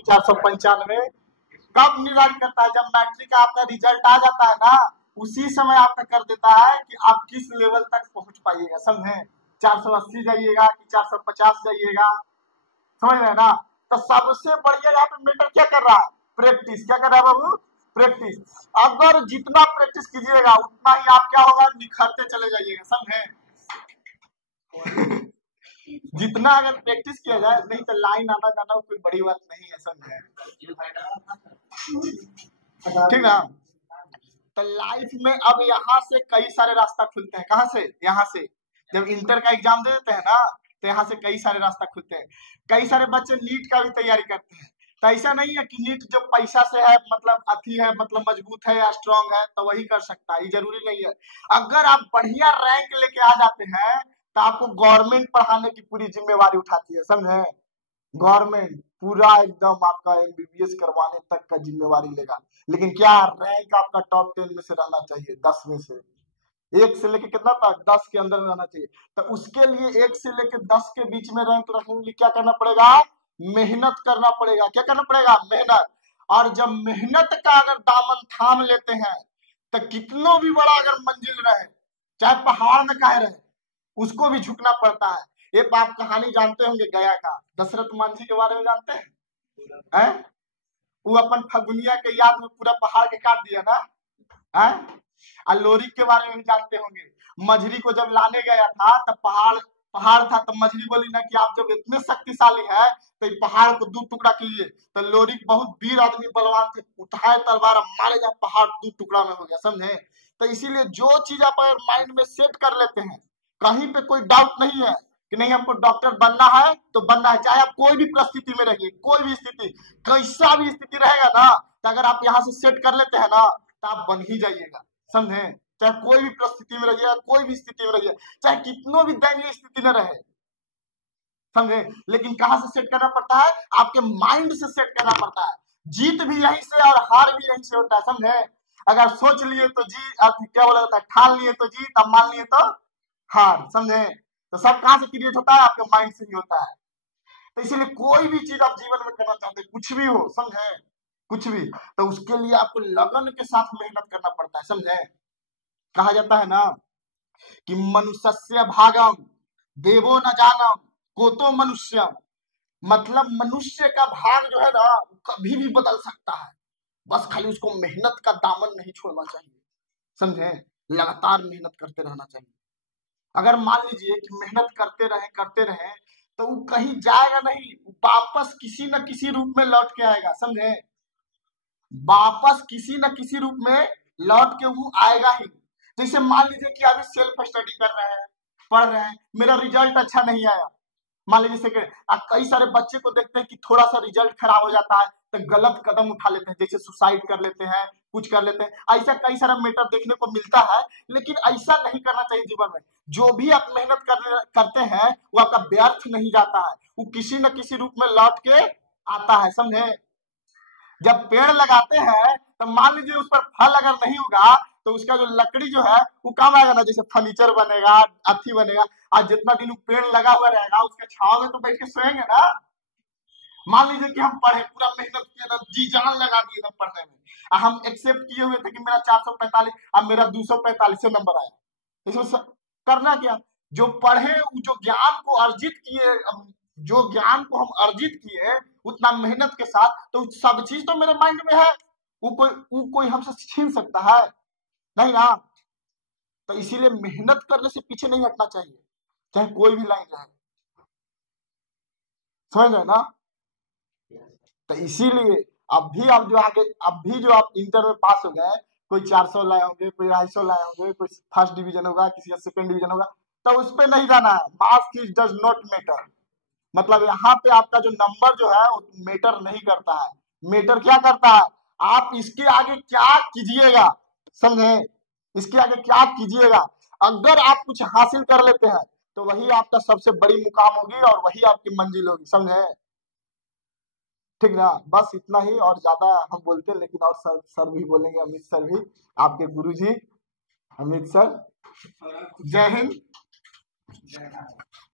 495 कब निर्धारित करता है? जब मैट्रिक का आपका रिजल्ट आ जाता है ना, उसी समय आपका कर देता है कि आप किस लेवल तक पहुंच पाइएगा। समझे? 480 जाइएगा कि 450 जाइएगा, समझ रहे हैं ना? तो सबसे बढ़िया यहाँ पे मेटर क्या कर रहा है? प्रैक्टिस। क्या कर रहा है बाबू? प्रैक्टिस। अगर जितना प्रैक्टिस कीजिएगा उतना ही आप क्या होगा? निखरते चले जाइएगा। समझे? जितना अगर प्रैक्टिस किया जाए, नहीं तो लाइन आना जाना कोई बड़ी बात नहीं है। समझे? ठीक ना? तो लाइफ में अब यहाँ से कई सारे रास्ता खुलते हैं। कहाँ से? यहाँ से। जब इंटर का एग्जाम दे देते हैं ना, तो यहाँ से कई सारे रास्ता खुलते हैं। कई सारे बच्चे नीट का भी तैयारी करते हैं। तो ऐसा नहीं है कि नीट जो पैसा से है, मतलब अथी है, मतलब मजबूत है या स्ट्रांग है, तो वही कर सकता है, ये जरूरी नहीं है। अगर आप बढ़िया रैंक लेके आ जाते हैं तो आपको गवर्नमेंट पढ़ाने की पूरी जिम्मेवारी उठाती है। समझे? गवर्नमेंट पूरा एकदम आपका एमबीबीएस करवाने तक का जिम्मेवारी लेगा। लेकिन क्या रैंक आपका टॉप 10 में से रहना चाहिए, 10 में से। 1 से लेके कितना तक? 10 के अंदर रहना चाहिए। तो उसके लिए 1 से लेके 10 के बीच में रैंक रखने के लिए क्या करना पड़ेगा? मेहनत करना पड़ेगा। क्या करना पड़ेगा? मेहनत। और जब मेहनत का अगर दामन थाम लेते हैं तो कितनों भी बड़ा अगर मंजिल रहे, चाहे पहाड़ में काहे रहे, उसको भी झुकना पड़ता है। एक आप कहानी जानते होंगे गया का, दशरथ मांझी के बारे में जानते हैं? वो अपन फगुनिया के याद में पूरा पहाड़ के काट दिया ना। है? लोरी के बारे में भी जानते होंगे। मझरी को जब लाने गया था तब पहाड़ था, तो मझरी बोली ना कि आप जब इतने शक्तिशाली है तो पहाड़ को 2 टुकड़ा कीजिए। तो लोरी बहुत वीर आदमी बलवान थे, उठाए तलवार मारे, जा पहाड़ 2 टुकड़ा में हो गया। समझे? तो इसीलिए जो चीज आप अगर माइंड में सेट कर लेते हैं, कहीं पे कोई डाउट नहीं है कि नहीं हमको डॉक्टर बनना है तो बनना है, चाहे आप कोई भी परिस्थिति में रहिए, कोई भी स्थिति, कैसा भी स्थिति रहेगा ना, तो अगर आप यहाँ से सेट कर लेते हैं ना तो आप बन ही जाइएगा। समझे? चाहे कोई भी परिस्थिति में रहिए, कोई भी स्थिति में रहिए, चाहे कितनों भी दयनीय स्थिति में रहे। समझे? लेकिन कहाँ से सेट करना पड़ता है? आपके माइंड से सेट करना पड़ता है। जीत भी यहीं से और हार भी यहीं से होता है। समझे? अगर सोच लिए तो जीत, क्या बोला जाता है, ठान लिए तो जीत, अब मान लिए तो हार। समझे? तो सब कहाँ से क्रिएट होता है? आपके माइंड से ही होता है। तो इसीलिए कोई भी चीज आप जीवन में करना चाहते हैं, कुछ भी हो, समझे, कुछ भी, तो उसके लिए आपको लगन के साथ मेहनत करना पड़ता है। समझे? कहा जाता है ना कि मनुष्य भागम देवो न जानम कोतो मनुष्यम, मतलब मनुष्य का भाग जो है ना कभी भी बदल सकता है, बस खाली उसको मेहनत का दामन नहीं छोड़ना चाहिए। समझे? लगातार मेहनत करते रहना चाहिए। अगर मान लीजिए कि मेहनत करते रहे तो वो कहीं जाएगा नहीं, वापस किसी न किसी रूप में लौट के आएगा। समझे? वापस किसी न किसी रूप में लौट के वो आएगा ही। जैसे मान लीजिए कि अभी सेल्फ स्टडी कर रहे हैं, पढ़ रहे हैं, मेरा रिजल्ट अच्छा नहीं आया, मान लीजिए कई सारे बच्चे को देखते हैं कि थोड़ा सा रिजल्ट खराब हो जाता है तो गलत कदम उठा लेते हैं, जैसे सुसाइड कर लेते हैं, कुछ कर लेते हैं। ऐसा कई सारा मैटर देखने को मिलता है। लेकिन ऐसा नहीं करना चाहिए जीवन में। जो भी आप मेहनत करते हैं वो आपका व्यर्थ नहीं जाता है, वो किसी न किसी रूप में लौट के आता है। समझे? जब पेड़ लगाते हैं तो मान लीजिए उस पर फल अगर नहीं होगा तो उसका जो लकड़ी जो है वो काम आएगा ना, जैसे फर्नीचर बनेगा, अथी बनेगा। आज जितना दिन पेड़ लगा हुआ रहेगा उसके छाव में तो बैठ के सोएंगे ना। मान लीजिए कि हम पढ़े, पूरा मेहनत किए ना, जी जान लगा दिए ना पढ़ने में, हम एक्सेप्ट किए हुए थे कि मेरा 445, अब मेरा 245 नंबर आया। इसमें करना क्या? जो पढ़े, जो ज्ञान को अर्जित किए, जो ज्ञान को हम अर्जित किए उतना मेहनत के साथ, तो सब चीज तो मेरे माइंड में है, वो कोई हमसे छीन सकता है नहीं ना। तो इसीलिए मेहनत करने से पीछे नहीं हटना चाहिए, चाहे कोई भी लाइन रहे। समझ रहे ना? तो इसीलिए अब भी जो आप इंटर में पास हो गए, कोई 400 लाए होंगे, कोई 250 लाए होंगे, कोई फर्स्ट डिवीजन होगा, किसी का सेकंड डिवीजन होगा, तो उस पर नहीं जाना है। मार्क्स डज नॉट मैटर, मतलब यहाँ पे आपका जो नंबर जो है वो मैटर नहीं करता है। मैटर क्या करता है? आप इसके आगे क्या कीजिएगा। समझे? इसके आगे क्या कीजिएगा। अगर आप कुछ हासिल कर लेते हैं तो वही आपका सबसे बड़ी मुकाम होगी और वही आपकी मंजिल होगी। समझे? ठीक ना? बस इतना ही, और ज्यादा हम बोलते हैं लेकिन और सर भी बोलेंगे, अमित सर भी, आपके गुरुजी अमित सर। जय हिंद।